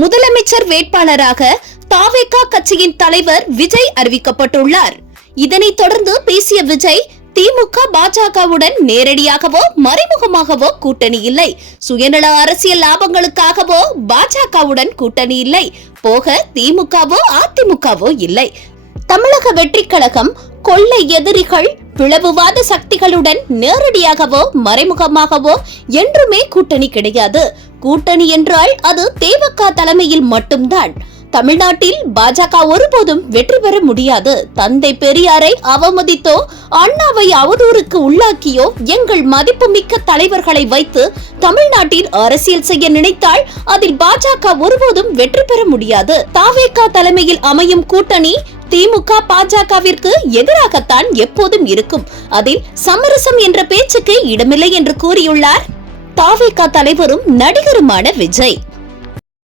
முதலமைச்சர் வேட்பாளராக தாவேகா கட்சியின் தலைவர் விஜய் அறிவிக்கப்பட்டுள்ளார். இதனைத் தொடர்ந்து பேசிய விஜய், திமுக பாஜகவுடன் நேரடியாகவோ மறைமுகமாகவோ கூட்டணி இல்லை, சுயநல அரசியல் லாபங்களுக்காகவோ பாஜகவுடன் கூட்டணி இல்லை, போக திமுகவோ அதிமுகவோ இல்லை. தமிழக வெற்றி கழகம் கொள்ளை எதிரிகள் பிளவுவாத சக்திகளுடன் நேரடியாகவோ மறைமுகமாகவோ என்றுமே கூட்டணி கிடையாது. கூட்டணி என்றால் அது தேமுதிக தலைமையில் மட்டும்தான். தமிழ்நாட்டில் பாஜக ஒருபோதும் வெற்றி பெற முடியாது. தந்தை பெரியாரை அவமதித்தோ அண்ணாவை அவதூறுக்கு உள்ளாக்கியோ எங்கள் மதிப்புமிக்க தலைவர்களை வைத்து தமிழ்நாட்டில் அரசியல் செய்ய நினைத்தால் அதில் பாஜக ஒருபோதும் வெற்றி பெற முடியாது. தாவேகா தலைமையில் அமையும் கூட்டணி திமுக பாஜகவிற்கு எதிராகத்தான் எப்போதும் இருக்கும். அதில் சமரசம் என்ற பேச்சுக்கு இடமில்லை என்று கூறியுள்ளார் தாவேகா தலைவரும் நடிகருமான விஜய்.